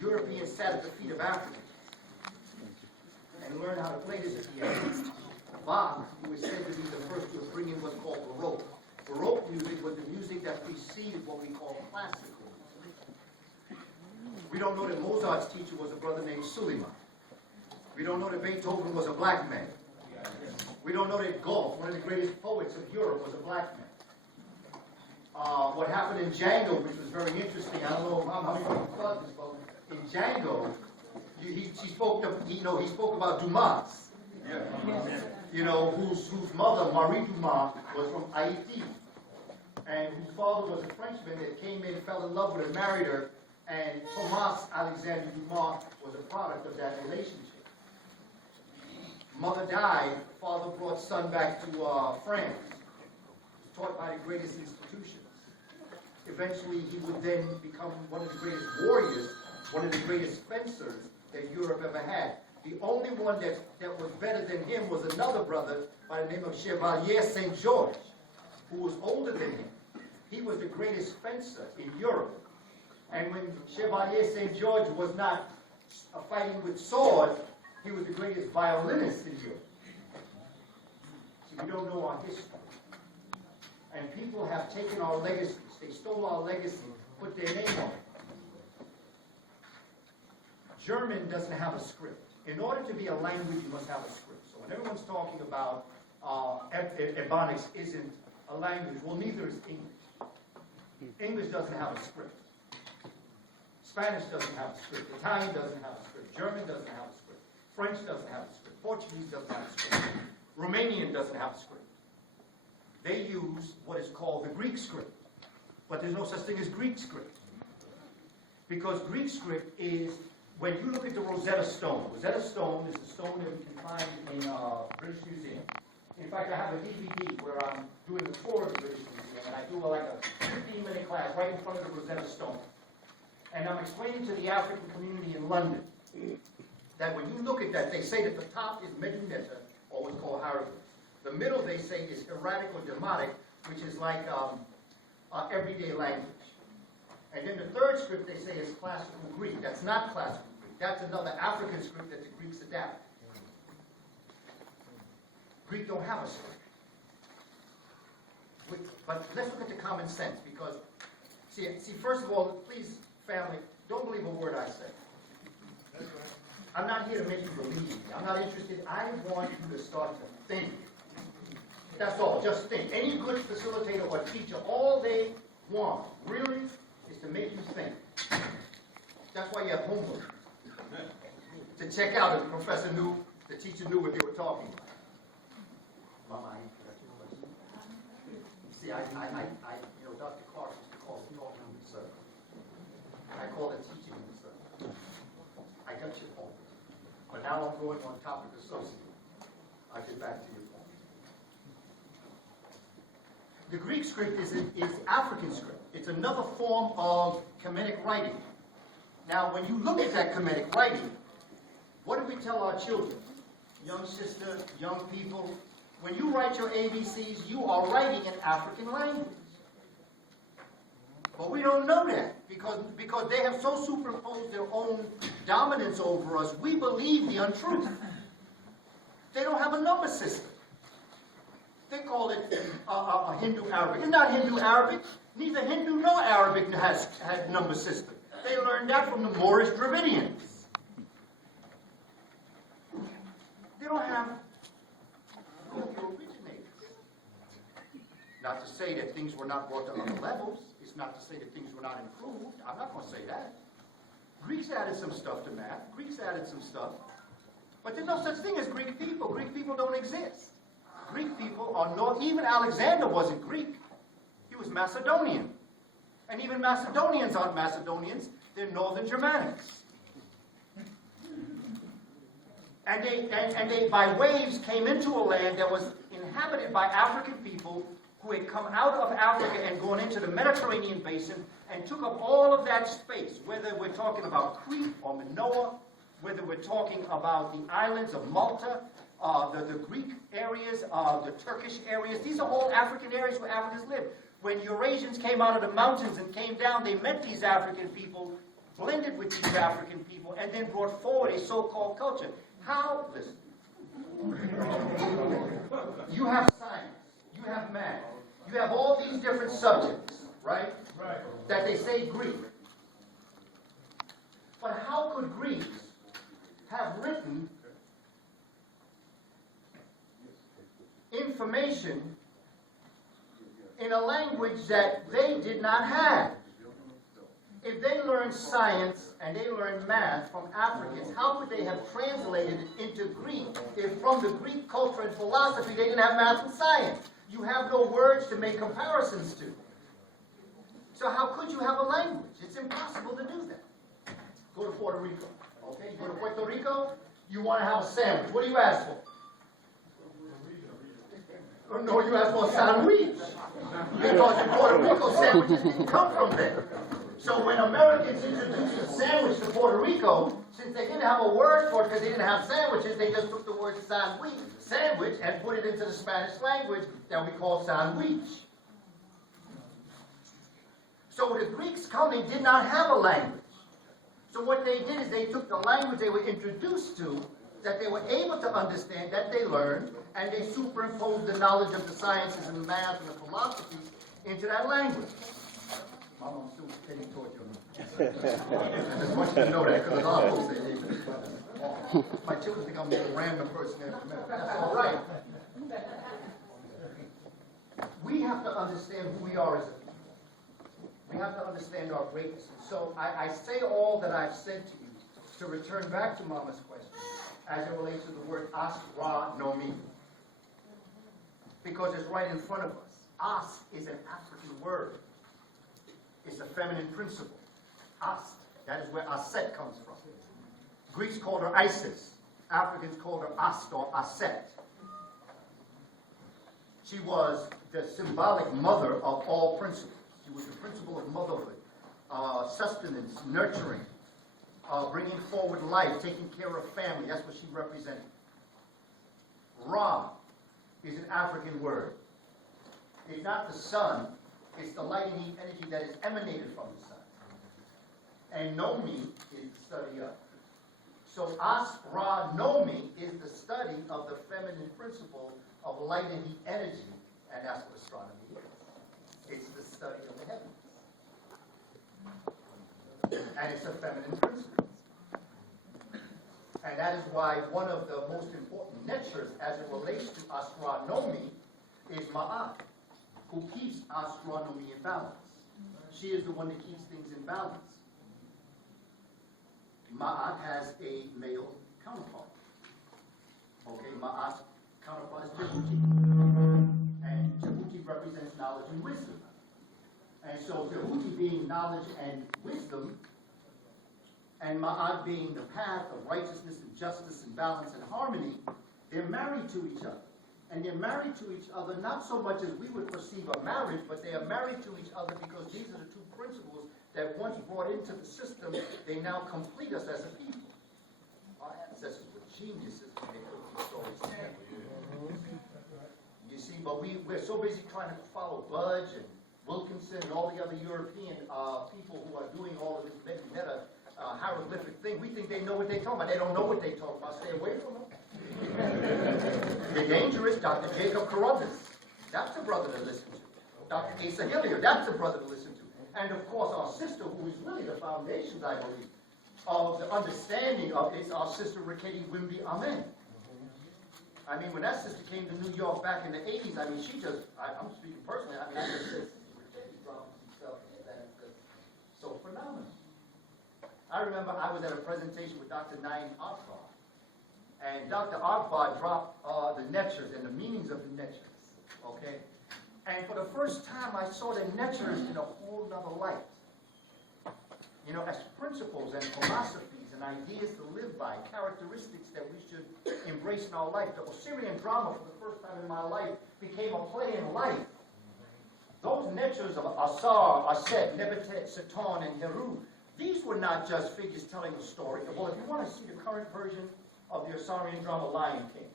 Europeans sat at the feet of Africans and learned how to play this piano. Bach, who is said to be the first to bring in what's called Baroque. Baroque music was the music that preceded what we call classical music. We don't know that Mozart's teacher was a brother named Suleiman. We don't know that Beethoven was a black man. We don't know that Goethe, one of the greatest poets of Europe, was a black man. What happened in Django, which was very interesting, I don't know how many people thought this, but in Django, he spoke about Dumas. Whose mother, Marie Dumas, was from Haiti, and whose father was a Frenchman that came in, fell in love with her, married her, and Thomas Alexander Dumas was a product of that relationship. Mother died, father brought son back to France, was taught by the greatest institutions. Eventually, he would then become one of the greatest warriors, one of the greatest fencers that Europe ever had. The only one that was better than him was another brother by the name of Chevalier Saint George, who was older than him. He was the greatest fencer in Europe. And when Chevalier Saint George was not fighting with swords, he was the greatest violinist in Europe. See, we don't know our history. And people have taken our legacies. They stole our legacy, put their name on it. German doesn't have a script. In order to be a language, you must have a script. So when everyone's talking about Ebonics isn't a language, well, neither is English. English doesn't have a script. Spanish doesn't have a script. Italian doesn't have a script. German doesn't have a script. French doesn't have a script. Portuguese doesn't have a script. Romanian doesn't have a script. They use what is called the Greek script. But there's no such thing as Greek script. Because Greek script is, when you look at the Rosetta Stone is a stone that you can find in British Museum. In fact, I have a DVD where I'm doing a tour of the British Museum, and I do like a 15-minute class right in front of the Rosetta Stone. And I'm explaining to the African community in London that when you look at that, they say that the top is Medunetta, or what's called hieroglyphs. The middle, they say, is erratic or demotic, which is like everyday language. And then the third script, they say, is classical Greek. That's not classical Greek. That's another African script that the Greeks adapted. Greek don't have a script. But let's look at the common sense, because, see, first of all, please, family, don't believe a word I say. I'm not here to make you believe me. I'm not interested. I want you to start to think. That's all. Just think. Any good facilitator or teacher, all they want, really, is to make you think. That's why you have homework. To check out if the professor knew, the teacher knew what they were talking about. Mama, I answered that question. See, Dr. Clark used to call it talking in the circle. I call it teaching in the circle. I got your point. But now I'm going on topic associate. I'll get back to your point. The Greek script is African script. It's another form of Kamenic writing. Now, when you look at that Kamenic writing, what do we tell our children? Young sister, young people, when you write your ABCs, you are writing in African language. But we don't know that because they have so superimposed their own dominance over us, we believe the untruth. They don't have a number system. They call it a Hindu-Arabic. It's not Hindu-Arabic. Neither Hindu nor Arabic has number system. They learned that from the Moorish Dravidians. They don't have the originators. Not to say that things were not brought to other levels. It's not to say that things were not improved. I'm not going to say that. Greeks added some stuff to math. Greeks added some stuff. But there's no such thing as Greek people. Greek people don't exist. Greek people are not, even Alexander wasn't Greek. He was Macedonian. And even Macedonians aren't Macedonians. They're Northern Germanics. And they by waves came into a land that was inhabited by African people who had come out of Africa and gone into the Mediterranean basin and took up all of that space, whether we're talking about Crete or Minoa, whether we're talking about the islands of Malta, the Greek areas, the Turkish areas. These are all African areas where Africans live. When Eurasians came out of the mountains and came down, they met these African people blended with these African people, and then brought forward a so-called culture. How? Listen. You have science, you have math, you have all these different subjects, right? Right. That they say Greek. But how could Greeks have written information in a language that they did not have? If they learned science and they learned math from Africans, how could they have translated it into Greek if from the Greek culture and philosophy they didn't have math and science? You have no words to make comparisons to. So how could you have a language? It's impossible to do that. Go to Puerto Rico. Okay, you go to Puerto Rico, you want to have a sandwich. What do you ask for? Oh, no, you ask for a sandwich. Because in Puerto Rico, sandwiches didn't come from there. So when Americans introduced the sandwich to Puerto Rico, since they didn't have a word for it because they didn't have sandwiches, they just took the word sandwich, and put it into the Spanish language that we call sandwich. So the Greeks coming did not have a language. So what they did is they took the language they were introduced to, that they were able to understand, that they learned, and they superimposed the knowledge of the sciences and the math and the philosophies into that language. Mama, I'm still heading toward you. I just want you to know that, because a lot of folks say, hey, my children think I'm a random person every minute. That's all right. We have to understand who we are as a people. We have to understand our greatness. So I say all that I've said to you to return back to Mama's question as it relates to the word astronomy. Because it's right in front of us. As is an African word. It's a feminine principle. Ast. That is where Aset comes from. Greeks called her Isis. Africans called her Ast or Aset. She was the symbolic mother of all principles. She was the principle of motherhood, sustenance, nurturing, bringing forward life, taking care of family. That's what she represented. Ra is an African word. It's not the sun. It's the light and heat energy that is emanated from the sun. And Nomi is the study of. So Astronomy is the study of the feminine principle of light and heat energy, and that's what astronomy is. It's the study of the heavens. And it's a feminine principle. And that is why one of the most important natures as it relates to astronomy is Ma'at, who keeps astronomy in balance. She is the one that keeps things in balance. Ma'at has a male counterpart. Okay, Ma'at counterpart is Djibouti. And Djibouti represents knowledge and wisdom. And so Djibouti being knowledge and wisdom, and Ma'at being the path of righteousness and justice and balance and harmony, they're married to each other. And they're married to each other not so much as we would perceive a marriage, but they are married to each other because these are the two principles that once brought into the system, they now complete us as a people. Our ancestors were geniuses when they put these stories together. You see, but we're so busy trying to follow Budge and Wilkinson and all the other European people who are doing all of this meta hieroglyphic thing. We think they know what they're talking about. They don't know what they're talking about. Stay away from them. They're dangerous. Dr. Jacob Carruthers, that's a brother to listen to. Dr. Asa Hilliard, that's a brother to listen to. And of course, our sister, who is really the foundations, I believe, of the understanding of it, is our sister Raketi Wimbi Amen. I mean, when that sister came to New York back in the 80s, I mean, she just, I'm speaking personally, I mean, I just said, Raketi dropped himself, that's so phenomenal. I remember I was at a presentation with Dr. Naim Akbar. And Dr. Akbar dropped the netures and the meanings of the netures, okay? And for the first time, I saw the netures in a whole other light. You know, as principles and philosophies and ideas to live by, characteristics that we should embrace in our life. The Osirian drama, for the first time in my life, became a play in life. Those netures of Asar, Aset, Nebetet, Satan, and Heru, these were not just figures telling a story. Well, if you want to see the current version of the Osirian drama, Lion King,